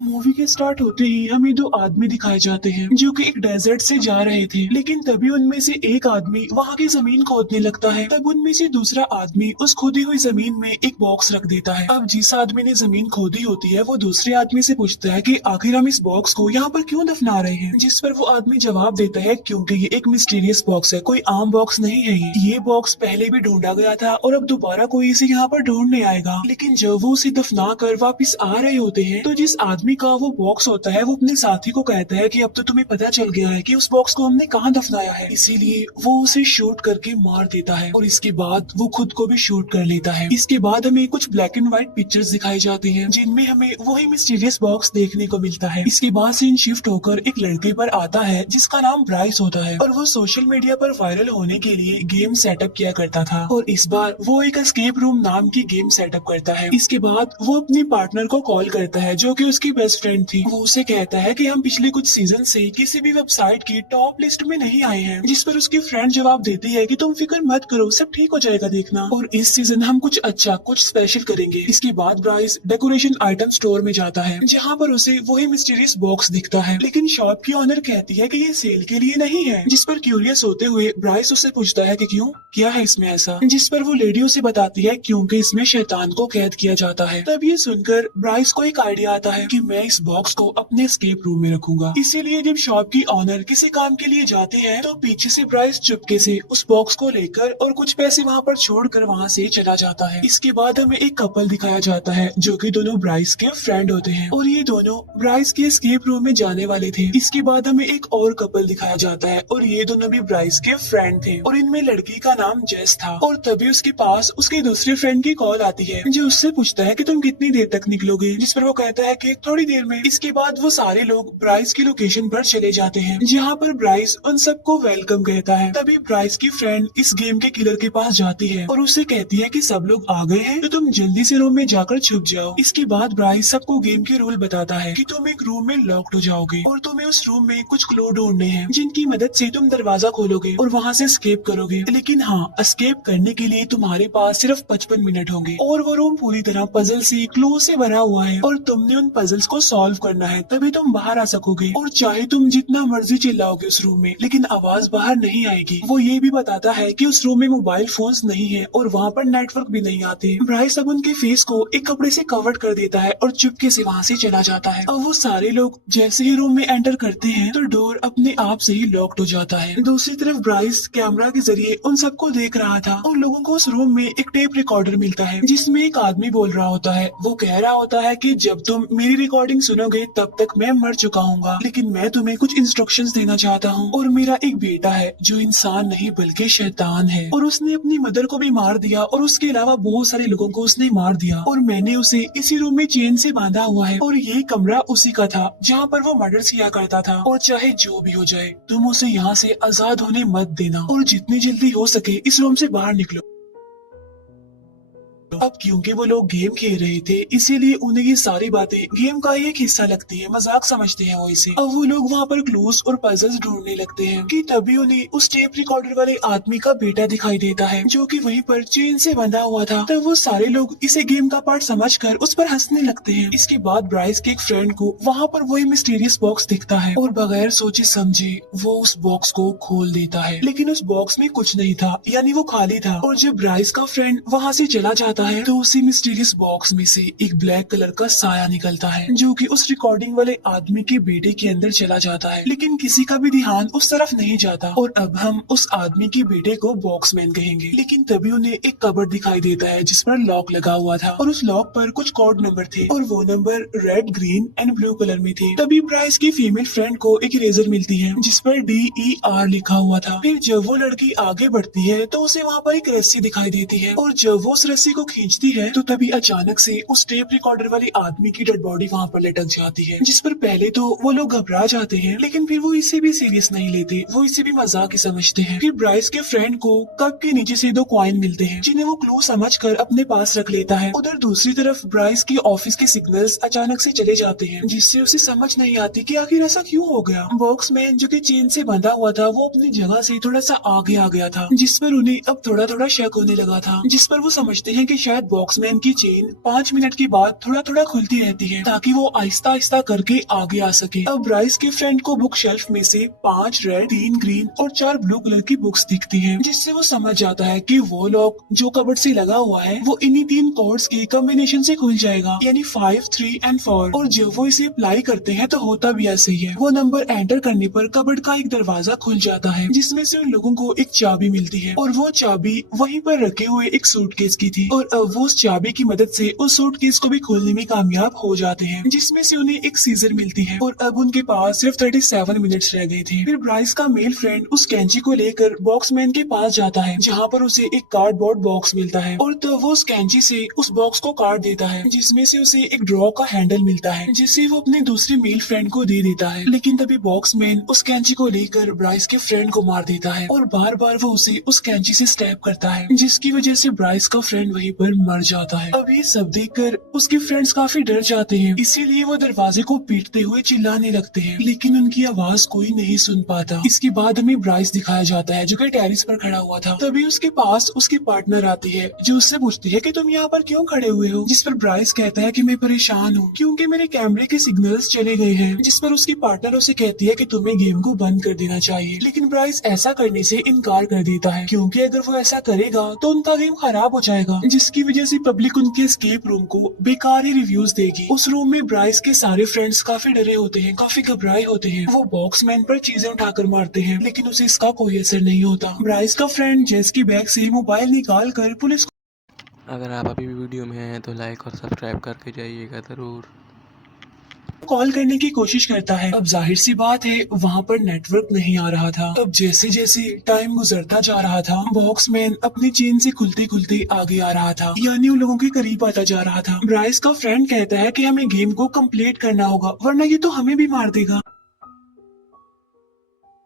Movie के start होते ही हमें दो आदमी दिखाए जाते हैं जो कि एक डेजर्ट से जा रहे थे। लेकिन तभी उनमें से एक आदमी वहां की जमीन खोदने लगता है। तब उनमें से दूसरा आदमी उस खोदी हुई जमीन में एक बॉक्स रख देता है। अब जिस आदमी ने जमीन खोदी होती है वो दूसरे आदमी से पूछता है कि आखिर हम इस बॉक्स को यहाँ पर क्यों दफना रहे हैं, जिस पर वो आदमी जवाब देता है क्योंकि ये एक मिस्टीरियस बॉक्स है, कोई आम बॉक्स नहीं है। ये बॉक्स पहले भी ढूंढा गया था और अब दोबारा कोई इसे यहाँ पर ढूंढने आएगा। लेकिन जब वो उसे दफना कर वापिस आ रहे होते हैं तो जिस आदमी का वो बॉक्स होता है वो अपने साथी को कहता है कि अब तो तुम्हें पता चल गया है कि उस बॉक्स को हमने कहाँ दफनाया है, इसीलिए वो उसे शूट करके मार देता है और इसके बाद वो खुद को भी शूट कर लेता है। इसके बाद हमें कुछ ब्लैक एंड व्हाइट पिक्चर्स दिखाई जाती हैं जिनमें हमें वही मिस्टीरियस बॉक्स देखने को मिलता है। इसके बाद सीन शिफ्ट होकर एक लड़के पर आता है जिसका नाम ब्राइस होता है और वो सोशल मीडिया पर वायरल होने के लिए गेम सेटअप किया करता था और इस बार वो एक एस्केप रूम नाम की गेम सेटअप करता है। इसके बाद वो अपने पार्टनर को कॉल करता है जो कि उसकी बेस्ट फ्रेंड थी। वो उसे कहता है कि हम पिछले कुछ सीजन से किसी भी वेबसाइट की टॉप लिस्ट में नहीं आए हैं, जिस पर उसकी फ्रेंड जवाब देती है कि तुम फिक्र मत करो, सब ठीक हो जाएगा देखना, और इस सीजन हम कुछ अच्छा कुछ स्पेशल करेंगे। इसके बाद ब्राइस डेकोरेशन आइटम स्टोर में जाता है जहाँ पर उसे वही मिस्टीरियस बॉक्स दिखता है, लेकिन शॉप की ओनर कहती है कि ये सेल के लिए नहीं है, जिस पर क्यूरियस होते हुए ब्राइस उससे पूछता है कि क्यों, क्या है इसमें ऐसा, जिस पर वो लेडी उसे बताती है क्योंकि इसमें शैतान को कैद किया जाता है। तब ये सुनकर ब्राइस को एक आइडिया आता है कि मैं इस बॉक्स को अपने एस्केप रूम में रखूंगा। इसीलिए जब शॉप की ऑनर किसी काम के लिए जाते हैं तो पीछे से ब्राइस चुपके से उस बॉक्स को लेकर और कुछ पैसे वहाँ पर छोड़कर वहाँ से चला जाता है। इसके बाद हमें एक कपल दिखाया जाता है जो कि दोनों ब्राइस के फ्रेंड होते हैं और ये दोनों ब्राइस के एस्केप रूम में जाने वाले थे। इसके बाद हमें एक और कपल दिखाया जाता है और ये दोनों भी ब्राइस के फ्रेंड थे और इनमें लड़की का नाम जेस था और तभी उसके पास उसके दूसरे फ्रेंड की कॉल आती है जो उससे पूछता है कि तुम कितनी देर तक निकलोगे, जिस पर वो कहता है कि थोड़ी देर में। इसके बाद वो सारे लोग ब्राइस की लोकेशन पर चले जाते हैं जहाँ पर ब्राइस उन सबको वेलकम कहता है। तभी ब्राइस की फ्रेंड इस गेम के किलर के पास जाती है और उससे कहती है कि सब लोग आ गए हैं तो तुम जल्दी से रूम में जाकर छुप जाओ। इसके बाद ब्राइस सबको गेम के रूल बताता है कि तुम एक रूम में लॉक्ड हो जाओगे और तुम्हें उस रूम में कुछ क्लू ढूंढने हैं जिनकी मदद से तुम दरवाजा खोलोगे और वहाँ से एस्केप करोगे। लेकिन हाँ, एस्केप करने के लिए तुम्हारे पास सिर्फ 55 मिनट होंगे और वो रूम पूरी तरह पजल से क्लू से भरा हुआ है और तुमने उन पजल्स को सॉल्व करना है तभी तुम बाहर आ सकोगे। और चाहे तुम जितना मर्जी चिल्लाओगे उस रूम में लेकिन आवाज बाहर नहीं आएगी। वो ये भी बताता है कि उस रूम में मोबाइल फोन्स नहीं है और वहाँ पर नेटवर्क भी नहीं आते। ब्राइस अब उनके फेस को एक कपड़े से कवर कर देता है और चुपके से वहाँ से चला जाता है। अब वो सारे लोग जैसे ही रूम में एंटर करते हैं तो डोर अपने आप से ही लॉक्ड हो जाता है। दूसरी तरफ ब्राइस कैमरा के जरिए उन सबको देख रहा था और लोगों को उस रूम में एक टेप रिकॉर्डर मिलता है जिसमें एक आदमी बोल रहा होता है। वो कह रहा होता है कि जब तुम मेरी रिकॉर्डिंग सुनोगे तब तक मैं मर चुका हूँगा, लेकिन मैं तुम्हें कुछ इंस्ट्रक्शंस देना चाहता हूँ। और मेरा एक बेटा है जो इंसान नहीं बल्कि शैतान है और उसने अपनी मदर को भी मार दिया और उसके अलावा बहुत सारे लोगों को उसने मार दिया और मैंने उसे इसी रूम में चेन से बांधा हुआ है और ये कमरा उसी का था जहाँ पर वो मर्डर किया करता था। और चाहे जो भी हो जाए तुम उसे यहाँ से आजाद होने मत देना और जितनी जल्दी हो सके इस रूम से बाहर निकलो। अब क्योंकि वो लोग गेम खेल रहे थे इसीलिए उन्हें ये सारी बातें गेम का ही एक हिस्सा लगती है, मजाक समझते हैं वो इसे। अब वो लोग वहाँ पर क्लूज और पजल्स ढूंढने लगते हैं कि तभी उन्हें उस टेप रिकॉर्डर वाले आदमी का बेटा दिखाई देता है जो कि वहीं पर चेन से बंधा हुआ था। तब वो सारे लोग इसे गेम का पार्ट समझकर उस पर हंसने लगते हैं। इसके बाद ब्राइस के एक फ्रेंड को वहाँ पर वही मिस्टीरियस बॉक्स दिखता है और बगैर सोचे समझे वो उस बॉक्स को खोल देता है, लेकिन उस बॉक्स में कुछ नहीं था, यानी वो खाली था। और जब ब्राइस का फ्रेंड वहाँ से चला जाता है तो उसी मिस्टीरियस बॉक्स में से एक ब्लैक कलर का साया निकलता है जो कि उस रिकॉर्डिंग वाले आदमी के बेटे के अंदर चला जाता है, लेकिन किसी का भी ध्यान उस तरफ नहीं जाता। और अब हम उस आदमी के बेटे को बॉक्समैन कहेंगे। लेकिन तभी उन्हें एक कबर्ड दिखाई देता है जिस पर लॉक लगा हुआ था और उस लॉक पर कुछ कोड नंबर थे और वो number red, green and blue colour में थे। तभी ब्राइस की फीमेल फ्रेंड को एक इरेजर मिलती है जिस पर DER लिखा हुआ था। फिर जब वो लड़की आगे बढ़ती है तो उसे वहाँ पर एक रस्सी दिखाई देती है और जब वो उस रस्सी को खींचती है तो तभी अचानक से उस टेप रिकॉर्डर वाले आदमी की डेड बॉडी वहाँ पर लटक जाती है, जिस पर पहले तो वो लोग घबरा जाते हैं लेकिन फिर वो इसे भी सीरियस नहीं लेते, वो इसे भी मजाक ही समझते हैं। फिर ब्राइस के फ्रेंड को कप के नीचे से 2 कॉइन मिलते हैं जिन्हें वो क्लू समझकर अपने पास रख लेता है। उधर दूसरी तरफ ब्राइस की ऑफिस के सिग्नल्स अचानक से चले जाते हैं जिससे उसे समझ नहीं आती कि आखिर ऐसा क्यों हो गया। बॉक्समैन जो कि चेन से बंधा हुआ था वो अपनी जगह से थोड़ा सा आगे आ गया था जिस पर उन्हें अब थोड़ा थोड़ा शक होने लगा था, जिस पर वो समझते हैं कि कि शायद बॉक्समैन की चेन 5 मिनट के बाद थोड़ा थोड़ा खुलती रहती है ताकि वो आहिस्ता आहिस्ता करके आगे आ सके। अब ब्राइस के फ्रेंड को बुक शेल्फ में से 5 रेड, 3 ग्रीन और 4 ब्लू कलर की बुक्स दिखती हैं, जिससे वो समझ जाता है कि वो लॉक जो कबर्ड से लगा हुआ है वो इन्हीं 3 कोड्स के कॉम्बिनेशन से खुल जाएगा, यानी 5, 3 एंड 4। और जब वो इसे अप्लाई करते हैं तो होता भी ऐसे ही है। वो नंबर एंटर करने पर कबर्ड का एक दरवाजा खुल जाता है, जिसमें से उन लोगों को एक चाबी मिलती है और वो चाबी वहीं पर रखे हुए एक सूटकेस की थी। और अब वो उस चाबी की मदद से उस सूटकेस को भी खोलने में कामयाब हो जाते हैं, जिसमें से उन्हें एक सीजर मिलती है। और अब उनके पास सिर्फ 37 मिनट्स रह गए थे। फिर ब्राइस का मेल फ्रेंड उस कैंची को लेकर बॉक्समैन के पास जाता है, जहाँ पर उसे एक कार्डबोर्ड बॉक्स मिलता है और तब वो उस कैंची से उस बॉक्स को काट देता है, जिसमें से उसे एक ड्रॉ का हैंडल मिलता है, जिसे वो अपने दूसरे मेल फ्रेंड को दे देता है। लेकिन तभी बॉक्समैन उस कैंची को लेकर ब्राइस के फ्रेंड को मार देता है और बार बार वो उसे उस कैंची से स्टैब करता है, जिसकी वजह से ब्राइस का फ्रेंड वहीं पर मर जाता है। अब ये सब देखकर उसके फ्रेंड्स काफी डर जाते हैं, इसीलिए वो दरवाजे को पीटते हुए चिल्लाने लगते हैं, लेकिन उनकी आवाज कोई नहीं सुन पाता। इसके बाद हमें ब्राइस दिखाया जाता है जो कि टेरिस पर खड़ा हुआ था। तभी उसके पास उसकी पार्टनर आती है जो उससे पूछती है कि तुम यहाँ पर क्यों खड़े हुए हो, जिस पर ब्राइस कहता है कि मैं परेशान हूँ क्योंकि मेरे कैमरे के सिग्नल्स चले गए हैं, जिस पर उसकी पार्टनर उसे कहती है कि तुम्हें गेम को बंद कर देना चाहिए। लेकिन ब्राइस ऐसा करने से इनकार कर देता है क्योंकि अगर वो ऐसा करेगा तो उनका गेम खराब हो जाएगा, जिसकी वजह से पब्लिक उनके एस्केप रूम को बेकार ही रिव्यूज देगी। उस रूम में ब्राइस के सारे फ्रेंड्स काफी डरे होते हैं, काफी घबराए होते हैं। वो बॉक्समैन पर चीजें उठाकर मारते हैं, लेकिन उसे इसका कोई असर नहीं होता। ब्राइस का फ्रेंड जेस की बैग से मोबाइल निकाल कर पुलिस अगर आप अभी भी वीडियो में हैं तो लाइक और सब्सक्राइब करके जाइएगा ज़रूर। कॉल करने की कोशिश करता है। अब जाहिर सी बात है वहाँ पर नेटवर्क नहीं आ रहा था। अब जैसे जैसे टाइम गुजरता जा रहा था बॉक्समैन अपनी चेन से खुलते खुलते आगे आ रहा था, यानी उन लोगों के करीब आता जा रहा था। ब्राइस का फ्रेंड कहता है कि हमें गेम को कंप्लीट करना होगा वरना ये तो हमें भी मार देगा।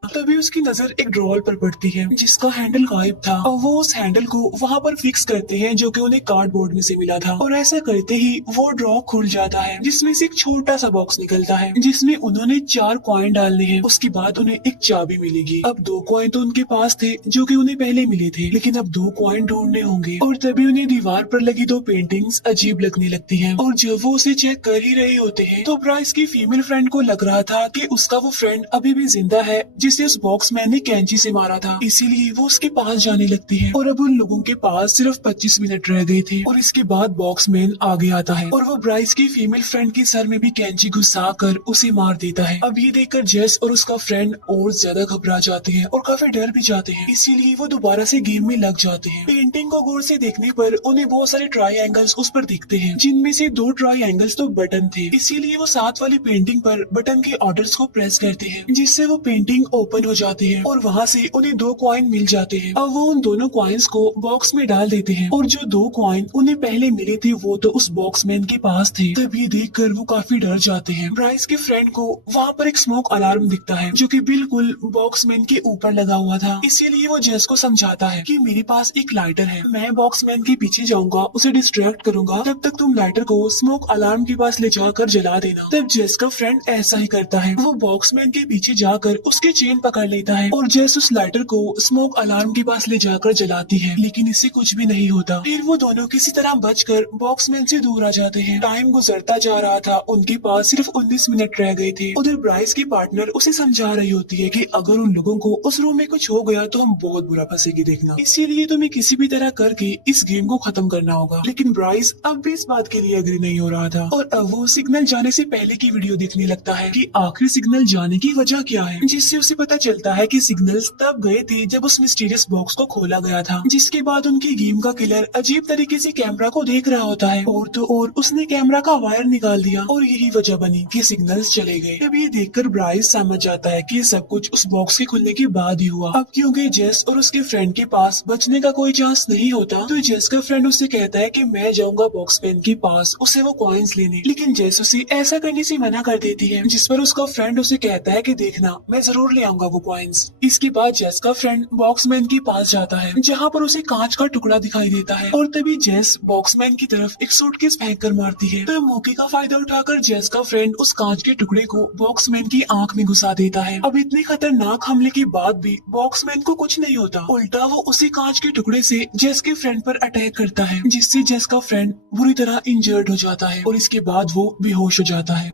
तभी उसकी नजर एक ड्रॉअर पर पड़ती है जिसका हैंडल गायब था और वो उस हैंडल को वहाँ पर फिक्स करते हैं जो कि उन्हें कार्डबोर्ड में से मिला था। और ऐसा करते ही वो ड्रॉ खुल जाता है जिसमें से एक छोटा सा बॉक्स निकलता है जिसमें उन्होंने 4 कॉइन डालने हैं। उसके बाद उन्हें एक चाबी मिलेगी। अब 2 कॉइन तो उनके पास थे जो कि उन्हें पहले मिले थे, लेकिन अब 2 कॉइन ढूंढने होंगे। और तभी उन्हें दीवार पर लगी 2 पेंटिंग्स अजीब लगने लगती है और जब वो उसे चेक कर ही रहे होते हैं तो ब्राइस की फीमेल फ्रेंड को लग रहा था कि उसका वो फ्रेंड अभी भी जिंदा है जिसे उस बॉक्समैन ने कैंची से मारा था, इसीलिए वो उसके पास जाने लगती है। और अब उन लोगों के पास सिर्फ 25 मिनट रह गए थे और इसके बाद बॉक्समैन आगे आता है और वो ब्राइस की फीमेल फ्रेंड के सर में भी कैंची घुसा कर उसे मार देता है। अब ये देखकर जेस और उसका फ्रेंड और ज्यादा घबरा जाते हैं और काफी डर भी जाते हैं, इसीलिए वो दोबारा से गेम में लग जाते हैं। पेंटिंग को गौर से देखने पर उन्हें बहुत सारे ट्रायंगल्स उस पर दिखते हैं, जिनमें से 2 ट्रायंगल्स तो बटन थे, इसीलिए वो साथ वाली पेंटिंग पर बटन के ऑर्डर्स को प्रेस करते हैं जिससे वो पेंटिंग ओपन हो जाती है और वहाँ से उन्हें 2 कॉइन मिल जाते हैं। अब वो उन दोनों कॉइन्स को बॉक्स में डाल देते हैं और जो 2 कॉइन उन्हें पहले मिले थे वो तो उस बॉक्समैन के पास थे। तब ये देखकर वो काफी डर जाते हैं। ब्राइस के फ्रेंड को वहाँ पर एक स्मोक अलार्म दिखता है जो कि बिल्कुल बॉक्समैन के ऊपर लगा हुआ था, इसीलिए वो जेस को समझाता है कि मेरे पास एक लाइटर है, मैं बॉक्समैन के पीछे जाऊंगा, उसे डिस्ट्रैक्ट करूंगा, तब तक तुम लाइटर को स्मोक अलार्म के पास ले जाकर जला देना। तब जेस का फ्रेंड ऐसा ही करता है, वो बॉक्समैन के पीछे जाकर उसकी चेन पकड़ लेता है और जेस उस लाइटर को स्मोक अलार्म के पास ले जाकर जलाती है, लेकिन इससे कुछ भी नहीं होता। फिर वो दोनों किसी तरह बचकर बॉक्समैन से दूर आ जाते हैं। टाइम गुजरता जा रहा था, उनके पास सिर्फ 19 मिनट रह गए थे। उधर ब्राइस की पार्टनर उसे समझा रही होती है कि अगर उन लोगों को उस रूम में कुछ हो गया तो हम बहुत बुरा फंसेगी देखना, इसीलिए तुम्हें किसी भी तरह करके इस गेम को खत्म करना होगा। लेकिन ब्राइस अब भी इस बात के लिए एग्री नहीं हो रहा था और अब वो सिग्नल जाने से पहले की वीडियो देखने लगता है कि आखिरी सिग्नल जाने की वजह क्या है, जिससे उसे पता चलता है कि सिग्नल्स तब गए थे जब उस मिस्टीरियस बॉक्स को खोला गया था, जिसके बाद उनकी गेम का किलर अजीब तरीके से कैमरा को देख रहा होता है और तो और उसने कैमरा का वायर निकाल दिया और यही वजह बनी कि सिग्नल्स चले गए। अब ये देखकर ब्राइस समझ जाता है कि ये सब कुछ उस बॉक्स के खुलने के बाद ही हुआ। अब क्योंकि जेस और उसके फ्रेंड के पास बचने का कोई चांस नहीं होता तो जेस का फ्रेंड उससे कहता है कि मैं जाऊंगा बॉक्समैन के पास उसे वो कॉइन्स लेने, लेकिन जेस उसे ऐसा करने से मना कर देती है, जिस पर उसका फ्रेंड उसे कहता है कि देखना मैं जरूर ले आऊंगा वो कॉइन्स। इसके बाद जेस का फ्रेंड बॉक्समैन के पास जाता है जहाँ पर उसे कांच का टुकड़ा दिखाई देता है और तभी जेस बॉक्समैन की तरफ एक सूटकेस फेंक कर मारती है। तो मौके का फायदा उठाकर जेस का फ्रेंड उस कांच के टुकड़े को बॉक्समैन की आंख में घुसा देता है। अब इतने खतरनाक हमले के बाद भी बॉक्समैन को कुछ नहीं होता, उल्टा वो उसी कांच के टुकड़े से जेस के फ्रेंड पर अटैक करता है जिससे जेस का फ्रेंड बुरी तरह इंजर्ड हो जाता है और इसके बाद वो बेहोश हो जाता है।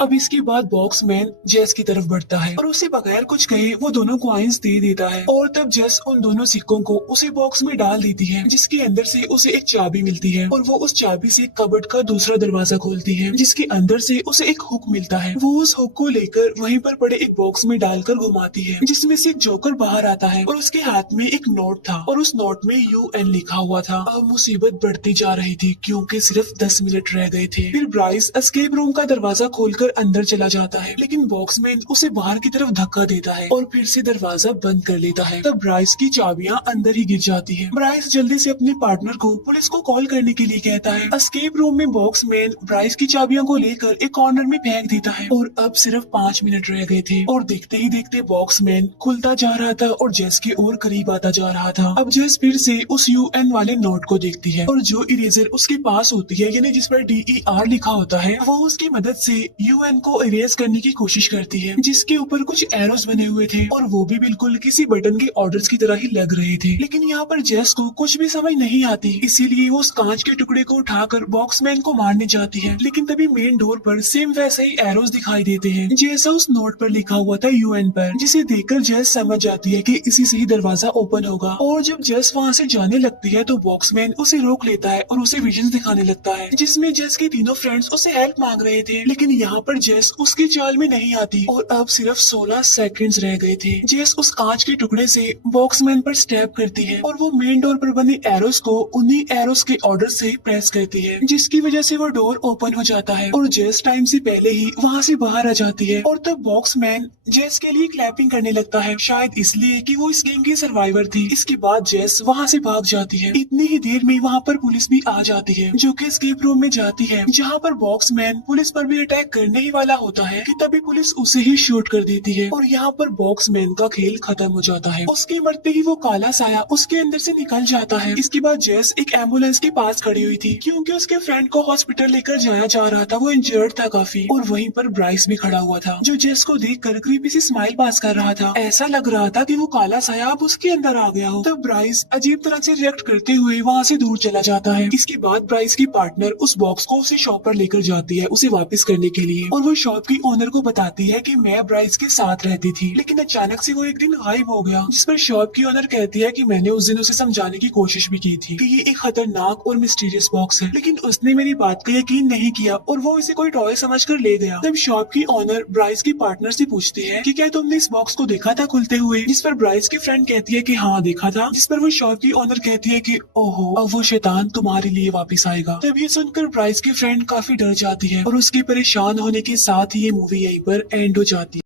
अब इसके बाद बॉक्समैन जेस की तरफ बढ़ता है और उसे बगैर कुछ कहे वो दोनों कॉइन्स दे देता है और तब जेस उन दोनों सिक्कों को उसे बॉक्स में डाल देती है जिसके अंदर से उसे एक चाबी मिलती है और वो उस चाबी से कबर्ड का दूसरा दरवाजा खोलती है जिसके अंदर से उसे एक हुक मिलता है। वो उस हुक को लेकर वहीं पर पड़े एक बॉक्स में डालकर घुमाती है जिसमें से एक जोकर बाहर आता है और उसके हाथ में एक नोट था और उस नोट में UN लिखा हुआ था। अब मुसीबत बढ़ती जा रही थी क्योंकि सिर्फ 10 मिनट रह गए थे। फिर ब्राइस एस्केप रूम का दरवाजा खोलकर अंदर चला जाता है लेकिन बॉक्समैन उसे बाहर की तरफ धक्का देता है और फिर से दरवाजा बंद कर लेता है। तब ब्राइस की चाबियां अंदर ही गिर जाती हैं। ब्राइस जल्दी से अपने पार्टनर को पुलिस को कॉल करने के लिए कहता है। एस्केप रूम में बॉक्समैन ब्राइस की चाबियों को लेकर एक कॉर्नर में फेंक देता है और अब सिर्फ 5 मिनट रह गए थे और देखते ही देखते बॉक्समैन खुलता जा रहा था और जेस के और करीब आता जा रहा था। अब जेस फिर से उस UN वाले नोट को देखती है और जो इरेजर उसके पास होती है यानी जिस पर DER लिखा होता है वो उसकी मदद से UN को इरेज करने की कोशिश करती है जिसके ऊपर कुछ एरोस बने हुए थे और वो भी बिल्कुल किसी बटन के ऑर्डर्स की तरह ही लग रहे थे। लेकिन यहाँ पर जेस को कुछ भी समझ नहीं आती, इसीलिए वो उस कांच के टुकड़े को उठाकर बॉक्समैन को मारने जाती है। लेकिन तभी मेन डोर पर सेम वैसे ही एरोस दिखाई देते हैं जैसा उस नोट पर लिखा हुआ था UN पर, जिसे देखकर जेस समझ जाती है कि इसी से ही दरवाजा ओपन होगा। और जब जेस वहाँ से जाने लगती है तो बॉक्समैन उसे रोक लेता है और उसे विजन दिखाने लगता है जिसमें जेस के तीनों फ्रेंड्स उसे हेल्प मांग रहे थे। लेकिन यहाँ पर जेस उसकी चाल में नहीं आती और अब सिर्फ 16 सेकंड्स रह गए थे। जेस उस कांच के टुकड़े से बॉक्समैन पर स्टैप करती है और वो मेन डोर पर बने एरोस को उन्हीं एरोस के ऑर्डर से प्रेस करती है जिसकी वजह से वो डोर ओपन हो जाता है और जेस टाइम से पहले ही वहाँ से बाहर आ जाती है। और तब बॉक्समैन जेस के लिए क्लैपिंग करने लगता है, शायद इसलिए कि वो इस गेम की सर्वाइवर थी। इसके बाद जेस वहाँ से भाग जाती है। इतनी ही देर में वहाँ पर पुलिस भी आ जाती है जो कि एस्केप रूम में जाती है जहाँ पर बॉक्समैन पुलिस पर भी अटैक करने ही वाला होता है कि तभी पुलिस उसे ही शूट कर देती है और यहाँ पर बॉक्समैन का खेल खत्म हो जाता है। उसके मरते ही वो काला साया उसके अंदर से निकल जाता है। इसके बाद जेस एक एम्बुलेंस के पास खड़ी हुई थी क्योंकि उसके फ्रेंड को हॉस्पिटल लेकर जाया जा रहा था, वो इंजर्ड था काफी। और वहीं पर ब्राइस भी खड़ा हुआ था जो जेस को देखकर क्रीपी सी स्माइल पास कर रहा था। ऐसा लग रहा था कि वो काला साया अब उसके अंदर आ गया हो। तब ब्राइस अजीब तरह से रिएक्ट करते हुए वहाँ से दूर चला जाता है। इसके बाद ब्राइस की पार्टनर उस बॉक्स को उसे शॉप पर लेकर जाती है उसे वापस करने के लिए और वो शॉप की ओनर को बताती है कि मैं ब्राइस के साथ रहती थी लेकिन अचानक से वो एक दिन गायब हो गया। जिस पर शॉप की ओनर कहती है कि मैंने उस दिन उसे समझाने की कोशिश भी की थी कि ये एक खतरनाक और मिस्टीरियस बॉक्स है, लेकिन उसने मेरी बात का यकीन नहीं किया और वो इसे कोई टॉय समझकर ले गया। तब शॉप की ओनर ब्राइस की पार्टनर से पूछती है कि क्या तुमने इस बॉक्स को देखा था खुलते हुए, जिस पर ब्राइस की फ्रेंड कहती है कि हाँ देखा था। जिस पर वो शॉप की ओनर कहती है कि ओहो अब वो शैतान तुम्हारे लिए वापस आएगा। तब ये सुनकर ब्राइस की फ्रेंड काफी डर जाती है और उसके परेशान होने के साथ ही ये मूवी यहीं पर एंड हो जाती है।